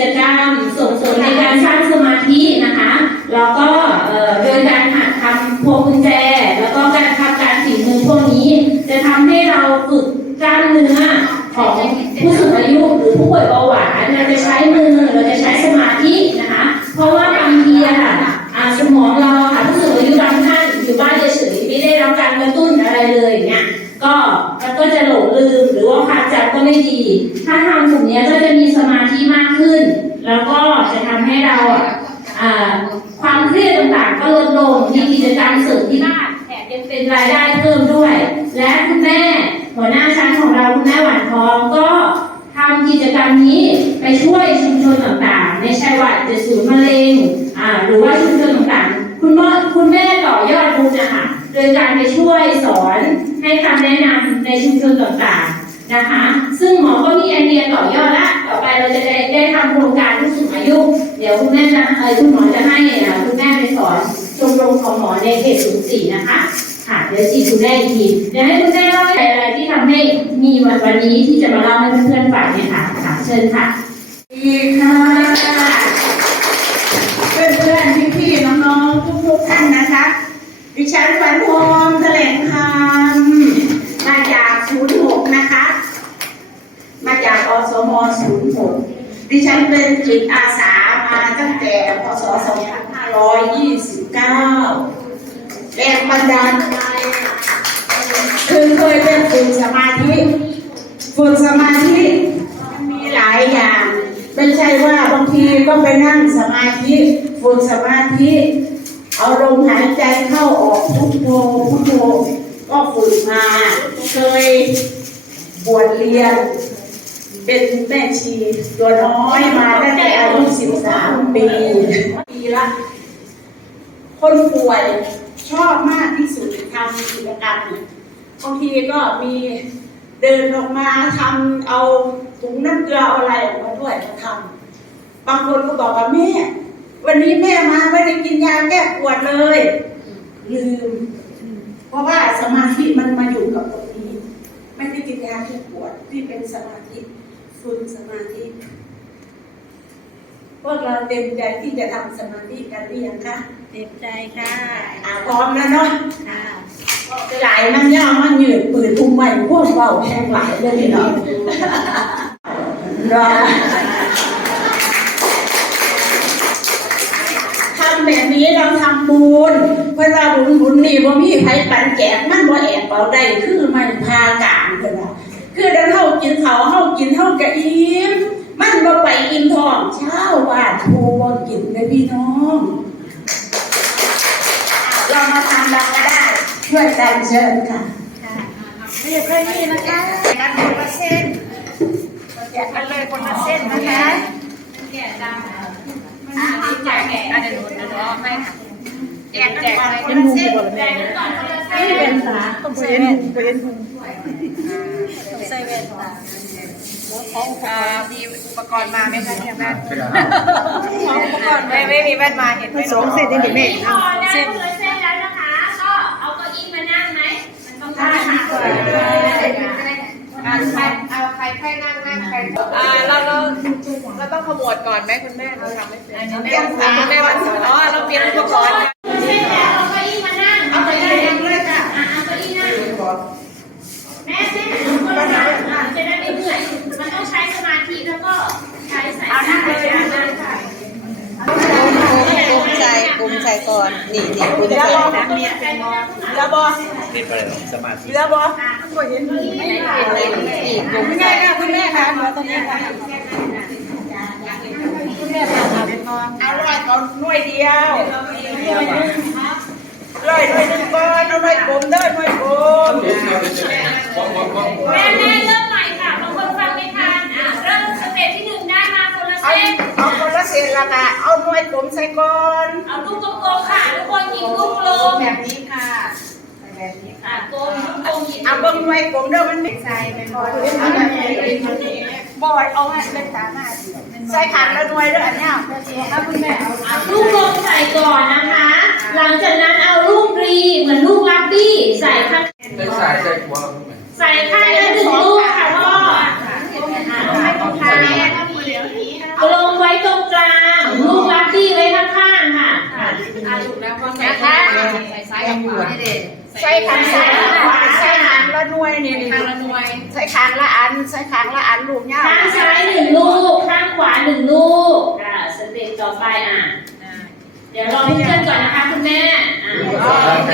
จกรรมส่งเสริมในการสร้างสมาธินะคะ แล้วก็โดยการหัดทำพวงกุญแจ แล้วก็การทำการฝีมือพวกนี้ จะทำให้เราฝึกกล้ามเนื้อของผู้สูงอายุหรือผู้ป่วยเบาหวานเราจะใช้มือเราจะใช้สมาธินะคะ เพราะว่าบางทีค่ะสมองเราค่ะผู้สูงอายุบางท่านอยู่บ้านเฉยๆไม่ได้รับการกระตุ้นอะไรเลย ก็มันก็จะหลงลืมหรือว่าความจำก็ไม่ดี ถ้าทำกลุ่มนี้ก็จะมีสมาธิมากขึ้น แล้วก็จะทำให้เราอะอ่าความเครียดต่างๆ ก็ลดลงมีกิจกรรมเสริมที่บ้านแถมยังเป็นรายได้เพิ่มด้วย และคุณแม่หัวหน้าชั้นของเราคุณแม่หวานทองก็ทำกิจกรรมนี้ไปช่วยชุมชนต่างๆ ในชัยวัดเจ็ดศูนย์มะเร็งอ่าหรือ โดยการไปช่วยสอนให้คำแนะนำในชุมชนต่างๆนะคะ ซึ่งหมอก็มีไอเดียต่อยอดละต่อไปเราจะได้ได้ทำโครงการผู้สูงอายุ เดี๋ยวคุณแม่จะเออคุณหมอจะให้อ่าคุณแม่ไปสอนชมรมของหมอในเขตศูนย์สี่นะคะค่ะเดี๋ยวจีคุณแม่อีกทีเดี๋ยวให้คุณแม่เล่าอะไรที่ทำให้มีวันวันนี้ที่จะมาเล่าให้เพื่อนๆฟังเนี่ยค่ะค่ะเชิญค่ะดีค่ะ ก็ไปนั่งสมาธิฝึกสมาธิเอาลมหายใจเข้าออกพุทโธพุทโธก็ฝึกมา เคยบวชเรียน เป็นแม่ชีตัวน้อยมาตั้งแต่อายุ13ปีปีละ คนป่วยชอบมากที่สุดทำกิจกรรมบางทีก็มีเดินออกมาทำเอาถุงน้ำเกลืออะไรออกมาด้วยมาทำ บางคนก็บอกว่าแม่ วันนี้แม่มาไม่ได้กินยาแก้ปวดเลย ลืม เพราะว่าสมาธิมันมาอยู่กับตรงนี้ ไม่ได้กินยาแก้ปวดที่เป็นสมาธิฝึกสมาธิพวกเราเต็มใจที่จะทำสมาธิกันหรือยังคะเต็มใจค่ะอ่าพร้อมแล้วเนาะค่ะหลายมันยาวมันยืดปืนทุ่มไว้พวกเบาแพงหลายเลยพี่น้องรอำแบบนี้เราทำบุญเพื่อว่าบุญบุญนี่ว่ามีไผปันแจกมันว่าแอบเป่าได้คือมันพากลางเพิ่นว่าคือเดินเฮากินเขาวเฮากินเฮากะอิ่มมันบ่ไปอิ่มท้องเช้าว่าโทรบ่กินเลยพี่น้อง เรามาทำเราก็ได้ช่วยกันเชิญค่ะเรียบร้อยนี่นะคะกันคนละเส้นแจกกันเลยคนละเส้นนะคะแก่จังอ่า แจกแจกอันเดี๋ยวหนูเดี๋ยวหนูเอาให้ค่ะแจกกันก่อนคนละเส้นแก่ก่อนคนละเส้นเป็นสาต้องใส่แว่นต้องใส่แว่นตาอ่ามีอุปกรณ์มาไหมคะเนี่ยแม่อุปกรณ์ไม่ไม่มีแว่นมาเห็นไหมสองเส้นนี่เด็กพอได้นเส้นแล้วนะคะ ก็เอาเก้าอี้มานั่งไหมมันต้องได้ค่ะ ใครเอาใครใครนั่งนั่งใครอ่าเราเราเราต้องขมวดก่อนไหมคุณแม่เราทำไม่เป็นแม่วันคุณแม่วันเสาร์อ๋อเราเตรียนอุปกรณ์เส้นแล้วเอาเก้าอี้มานั่งเปเลยยังเลยค่ะอะเอาเก้าอี้นั่งแม่แม่คนละนั่งอะจะได้ไม่เหนื่อยมันต้องใช้สมาธิแล้วก็ใช้สายตา กลุ่มใจกลุ่มใจก่อน นี่นี่กลุ่มใจนะเหลือบอติดไปเลยสมาธิเหลือบอนี่กลุ่มใจค่ะคุณแม่ค่ะหนูตรงนี้ค่ะคุณแม่ค่ะเอาร้อยเอาหน่วยเดียวร้อยหน่วยหนึ่งก่อนเอาหน่วยกลมเด้อหน่วยกลมแม่แม่เริ่มใหม่ค่ะบางคนฟังไม่ทันอะเริ่มสเต็ปที่หนึ่งได้มาคนละเอาเส้นเอาคนละเส้นละค่ะ เอาหน่วยกลมใส่ก่อนเอาลูกกลมๆค่ะทุกคนหยิบลูกกลมแบบนี้ค่ะแบบนี้อะกลมกลมหยิบเอาเบิ่งหน่วยกลมเด้อมันไม่ใส่เป็นบอลเอาแบบนี้บอยเอาให้เป็นตาหน้าใส่ขันละหน่วยเด้ออันเนี้ยเอาคุณแม่เอาเอาลูกกลมใส่ก่อนนะคะ หลังจากนั้นเอาลูกรีเหมือนลูกลักบี้ใส่ข้างใส่ใส่ใส่หัวเราไหมใส่ข้างละหนึ่งลูกค่ะพ่อให้ตรง ถูกแล้วพอใส่ขาใส่ายกับขวาใส่ขางใส่ใขางละหน่วยเนี่ยขางละหน่วยใส่ขางละอันใส่ขางละอันลูกเนี่ยข้างซ้ายหนึ่งลูกข้างขวาหนึ่งลูกอ่าสเต็ปต่อไปอะเดี๋ยวรอเพื่อนก่อนนะคะคุณแม่โอเค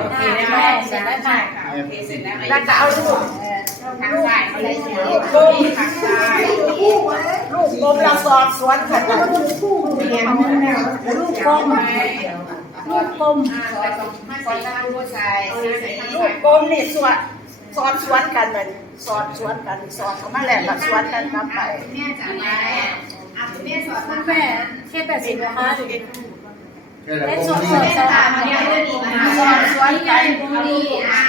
โอเคได้ไหมเสร็จแล้วค่ะโอเคเสร็จแล้วแล้วก็เอาลูกข้างซ้ายลูกข้างซ้าย ลูกกลมเราสอบสวนกันลูกคู่เรียนลูกกลมลูกกลมใส่ตรงมาใส่ทางผู้ชายใส่ทางลูซ้ากยกลมนี่สวนสอนสวนกันเลยสอนสวนกันสอนเขามาแล้วก็สวนกันกลับไปแม่จ๋าแม่อะคุณแม่สอนมาแม่แค่แปดสิบนะคะเล่นสสอดดสสอดดสอดอ่ามาเรียนด้วยดีนสอนสวนกันดีอ่า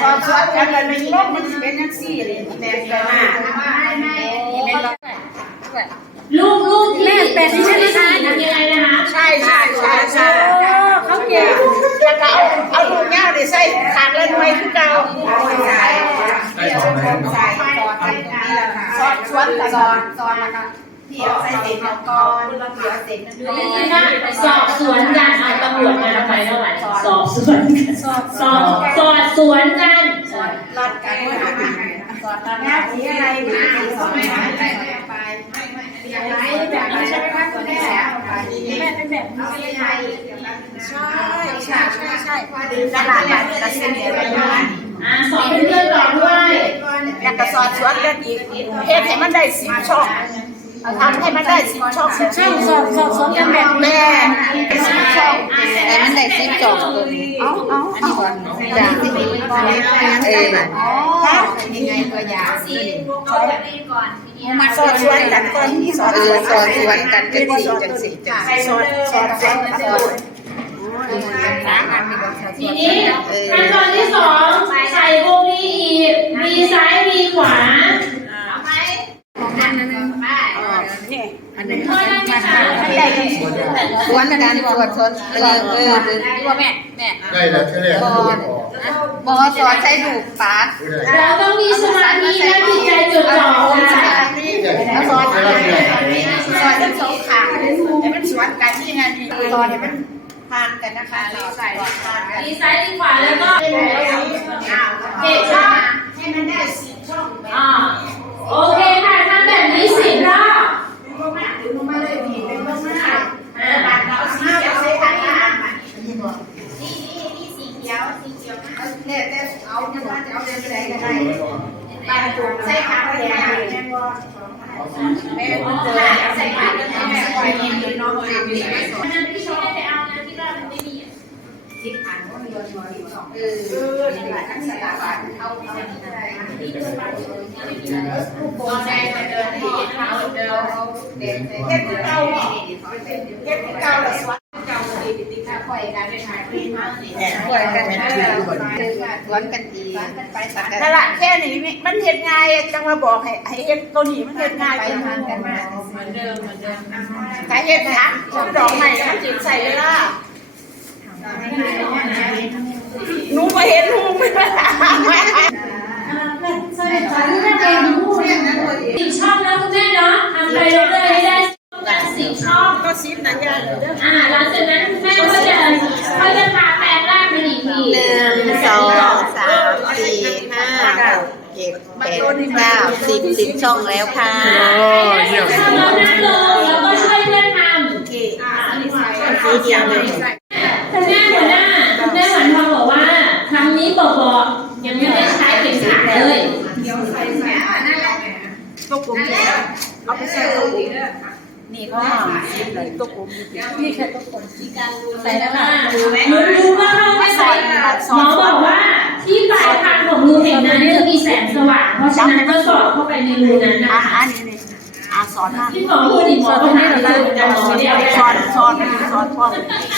สอนสวนกันเลยมันลบมันสิเป็นยังซี่เลยแม่ไปมาไม่ไม่ ลูกลูกที่แม่แปดสิบใช่ไหมคะยังไงนะคะ ใช่ใช่ใช่ใช่เขาเก่งแล้วก็เอาเอาลูกเงาดิใส่ขาดเลยหน่วยคือเก่าใส่ได้ของไหนใส่สอนไปนี่แหละค่ะสอนสวนกันสอนสอนแล้วก็เที่ยวใส่เสร็จแล้วก่อนแล้วเที่ยวเสร็จนั่นอย่างนี้นะสอบสวนกันเอาตำรวจมาไปเท่าไหร่สอบสวนกันสอบสอบสอบสวนกันรัดกันว่าส อนตามแนวสีอะไรดีสอนไม่ได้ไปไปไม่ไม่อย่างไรแบบนี้ใช่ไหมคะคุณแม่แม่เป็นแบบเอาไม่ใช่ใช่ใช่ใช่ใช่ตลาดนัดกระเซ็นเดียวกันอ่าสอบเพื่อนๆต่อด้วยแล้วก็สอนสวนกันอีกเฮ็ดให้มันได้สิบช่องทำให้มันได้สิบช่องช่างสอดสอดสองกันแบบแม่สิบช่องแต่มันได้สิบจบตัวนี้ เอาเอาเอาอย่างที่มีเออยังไงตัวอย่างสี่เขาจะเรียนก่อนทีนี้มาสอนสวนกันก่อนสอนเอสอวนสอนสวนกันจังสี่จังสี่จังสอนสอนสวนกันก่อนทีนี้ขั้นตอนที่สองใส่วงลีอีกมีซ้ายมีขวาเอาไหมของอัน นี่อันนี้เพื่อนได้ไหมคะมันได้กันสวนกันสวนสวนเออเออตัวแม่แม่ได้แล้วแค่แรกก็พอหมอสอนใช้ดูปากเราต้องมีสมาธิและจิตใจจดจ่อค่ะแล้วสอนสอนทั้งสองขาแต่มันสวนกันที่ไงนี่สอนให้มันทานกันนะคะใส่ทานกันมีซ้ายมีขวาแล้วก็เจ็ดช่องให้มันได้สิบช่องอ่าโอเคค่ะทำแบบนี้สิบรอบ ดึงลงมาดึงลงมาเลยพี่ดึงลงมาอ่าบานเราสีเขียวใส่ทางละ นี่นี่นี่สีเขียวสีเขียวนะเอาเนี่ยแต่เอาเนี่ยว่าจะเอาเรียนไปไหนก็ได้บาจุกใส่ทางละแม่แม่ก็แม่ก็เจอใส่ผ้าแล้วแม่คอยยินดีน้องเรียดีไม่สอนนั้นพี่ชอบไปเอานะที่บ้านมันไม่มีสิบอันก็มีวันวันสองเออเออนี่แหละทั้งสารพัดเอาเอาอะไรเอาใจมาเดินที่เขาเดินเอาเด็กเด็กเก่าเก็บเก่าวนเก่า ติดข้าคอยการไปถ่ายคลิปมาสิสวนกันสวนกันดีไปสักนั่นแหละแค่นี้มันเห็นง่ายจังมาบอกให้ให้เห็นตัวนี้มันเห็นง่ายไปไปทานกันมากเหมือนเดิมเหมือนเดิมถ้าเห็นนะดอกใหม่มันจิตใส่เลยล่ะหนูมาเห็นหนูไม่ได้สิบช่องแล้วคุณแม่เนาะทำไปเรื่อยๆให้ได้กันสิบช่องก็ซิปนะยายเด้ออ่าหลังจากนั้นคุณแม่ก็จะเขาจะพาแปลงร่างเป็นอีกที หนึ่งสองสามสี่ห้าเจ็ดแปด เก้าสิบสิบช่องแล้วค่ะเยี่ยมเรานั่งลงแล้วก็ช่วยเพื่อนทำโอเคสีเขียวเลยคุณแม่หัวหน้าคุณแม่หวันทองบอกว่าครั้งนี้บอกบอกยังไม่ได้ใช้เข็มขัดเลยเดี๋ยวใส่ใส่นั่นแหละตัวกลมเอาไปใส่ตัวกลม นี่เขาหาสิบเลยตัวกลมนี่แค่ตัวกลมใส่แล้วค่ะหนูรู้ว่าเข้าไม่ใส่หมอบอกว่าที่ปลายทางของรูเห็นนั้นจะมีแสงสว่าง เพราะฉะนั้นก็สอดเข้าไปในรูนั้นนะอะคะอันนี้นี่อะสอนมาที่หมอพูดอีกหมอก็หาที่รูแต่หมอไม่ได้เอาไปสอนสอนสอนพ่อ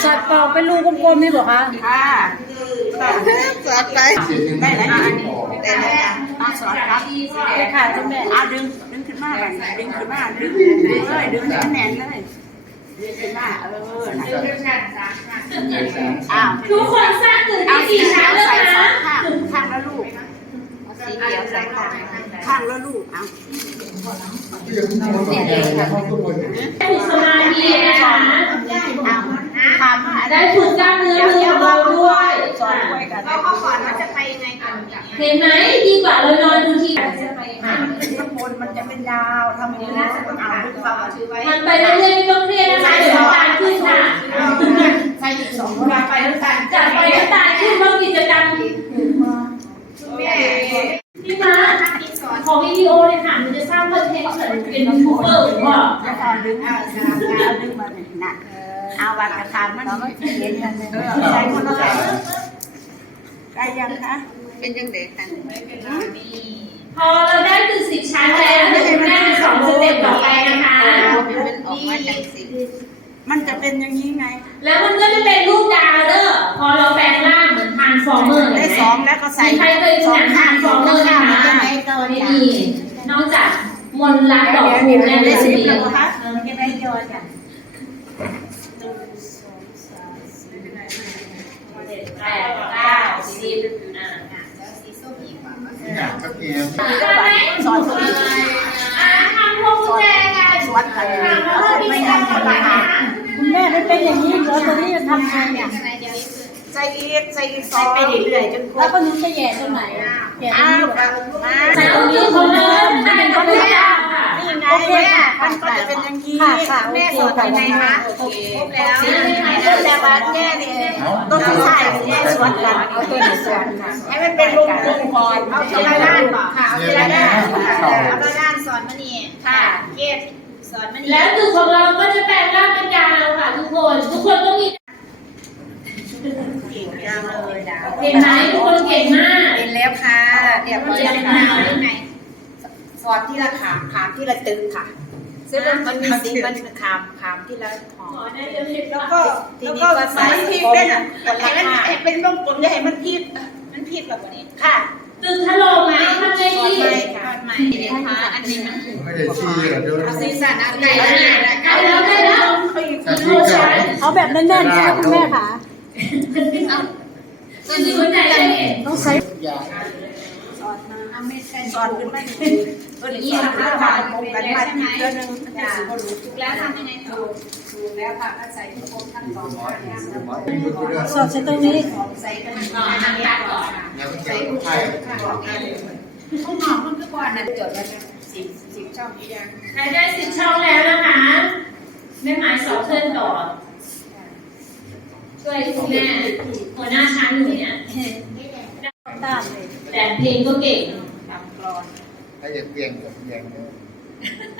สอดเป่าเป็นรูกลมๆนี่บอกคะค่ะสอดไปได้แล้ว อันนี้ได้แล้วอะสอนครับไปค่ะคุณแม่อะดึงดึงขึ้นมาแบบดึงขึ้นมาดึงดึงเลยดึงให้แน่นเลยดึงขึ้นมาเอออ้าวทุกคนสร้างตื่นที่สี่ชั้นวแล้วใส่สอนะข้างข้างละลูกสีเขียวใส่ค่ะข้างละลูกเอาฝึกสมาธินะคะทำได้ฝึกกล้ามเนื้อมือของเรา ด้วยสอนด้วยกันเราเข้าก่อนว่าจะไปยังไงก่อนจากเห็นไหมดีกว่าเรานอนดูทีจะไปอะข้างบนมันจะเป็นดาวทำอย่างนี้จะต้องเอาด้วยความถือไว้มันไปเรื่อยๆไม่ต้องเครียดนะคะเดี๋ยวน้ำตาลขึ้นค่ะใส่อีกสองเวลาไปแล้วกันจากไปน้ำตาลขึ้นเพราะกิจกรรมแม่พี่มาขอวิดีโอเลยค่ะมันจะสร้างคอนเทนต์เหมือนเป็นยูทูบเบอร์หรือเปล่าจะตอนดึงเอาสลับเอาดึงมาหนึ่งนะเอาวันกระทานมันเห็นกันเลยใส่คนละแบบ ใกล้ยังคะเป็นยังเด็กกันพอเราได้ตึกสิบชั้นแล้วเดี๋ยวคุณแม่จะสอนสเต็ปต่อไปนะคะมันออกมาจากสิมันจะเป็นอย่างนี้ไง แล้วมันก็จะเป็นรูปดาวเด้อพอเราแปลงร่างเหมือนทานฟอร์เมอร์ได้สองแล้วก็ใส่มีใครเคยดูหนังทานฟอร์เมอร์ไหมคะไม่มีนอกจากมนต์รักดอกคูณแน่เลได้ยสิสิบแล้วคะเออจะได้ยอดจ้ะ เจ็ดแปดเก้าสิบอ่า เนี่ยก็เกียร์ ได้ไหม สอนคนอื่นสอ่าทำพวงกุญแจกันสอนกันถามแล้วก็มีการทำนะคะคุณแม่ไม่เป็นอย่างนี้เหรอตอนนี้จะทำไงเนี่ย ส่อีกใส่อีกสองไปเรื่อยๆจนครแล้วบคนนี้จะแย่ตรงไหนอะแย่อ้าวมาแต่ต้องยืนคนเดินใช่ค่ะพระเจ้าค่ะนี่ไงแม่มันก็จะเป็นอย่างนี้ค่ะค่ะโอแม่เคสอนค่ะยังไงยังไงคะครบแล้วต้นแต่ว่าแม่นี่ต้นที่ใช่แม่สวนกันเอาตัวนี้สวนค่ะให้มันเป็นวงกลมก่อนเอาทีละด้านก่อนค่ะเอาทีละด้านเอาทีละด้านสอนมานี่ค่ะเก็บสอนมานี่แล้วตึกของเราก็จะแปลงร่างเป็นดาวค่ะทุกคน ทุกคนต้องมี เก่งจังเลยดาวเห็นไหมทุกคนเก่งมาก เป็นแล้วค่ะเรียบร้อยเรียบร้อยสอนที่ละขามขามที่ละตึงค่ะ ซึ่งมันมีสีมันขามขามที่ละหอขอได้เดี๋ยวเห็นแล้วก็ก็แล้วก็ใส่พริกได้น่ะให้มันให้เป็นวงกลมจะให้มันพริกมันพริกแบบนี้ค่ะตึกถล่มไหมทำไงดีค่ะใหม่นะคะอันนี้มันไม่ได้ชี้เหรอเดี๋ยวสีสันอันใหญ่ใกล้แล้วใกล้แล้วแต่ที่เก่าเอาแบบแน่นๆใช่ไหมคุณแม่ค่ะ ตึกอยู่ไหนเลยต้องใช้ยาสอนขึ้นมาตัวนี้สอนขึ้นมาปมกันมาอีกเดือนนึงจะสิบ่รู้ถูกแล้วทำยังไงต่อถูกแล้วค่ะก็ใส่ที่ครบขั้นตองสอดใช้ตรงนี้ใส่กันก่อนน้ำตาลก่อนแล้วก็เกี่ยวกับไพ่ห้องนอนมันคือก่อนนะจดแล้วสิบสิบช่องยังใครได้สิบช่องแล้วนะคะแม่หมายสองเทิร์นต่อ ช่วยคุณแม่หัวหน้าชั้นหนูเนี่ยตามเลยแต่งเพลงก็เก่งตามกรอนถ้าจะเปลี่ยนกับเปลี่ยนเนี่ย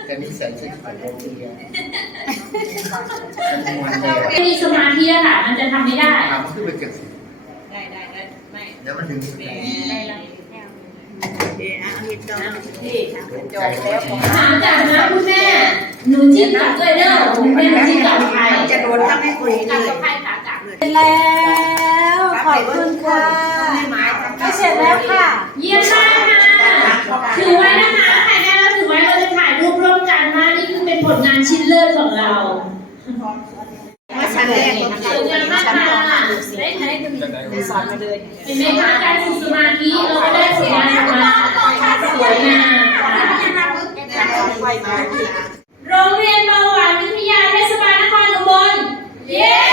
แต่นี่ใส่ชุดของโรงเรียนเป็นวันเดียวไม่มีสมาธิอะค่ะมันจะทำไม่ได้ทำขึ้นไปเกิดได้ได้ได้ไม่เดี๋ยวมันถึงได้แล้วเดี๋ยวเอาหินจองที่จองแล้วผมถามจากนะคุณแม่ หนูจิ้มกับเลยเด้อคุณแม่จิ้มกับใครจะโดนทำให้คุยกัเลบยใครขาจับ เสร็จแล้วขอบคุณค่ะไก็เสร็จแล้วค่ะ เยี่ยมมากค่ะถือไว้นะคะถ่ายได้แล้วถือไว้เราจะถ่ายรูปร่วมกันนะนี่คือเป็นผลงานชิ้นเลิศของเราว้าชั้นแรกนะคะชั้นป .5 ได้ไหมสอนมาเลยเป็นไหมคะการฝึกสมาธิเราก็ได้ผลงานออกมาสวยงามโรงเรียนเบาหวานวิทยาเทศบาลนครอุบลเย้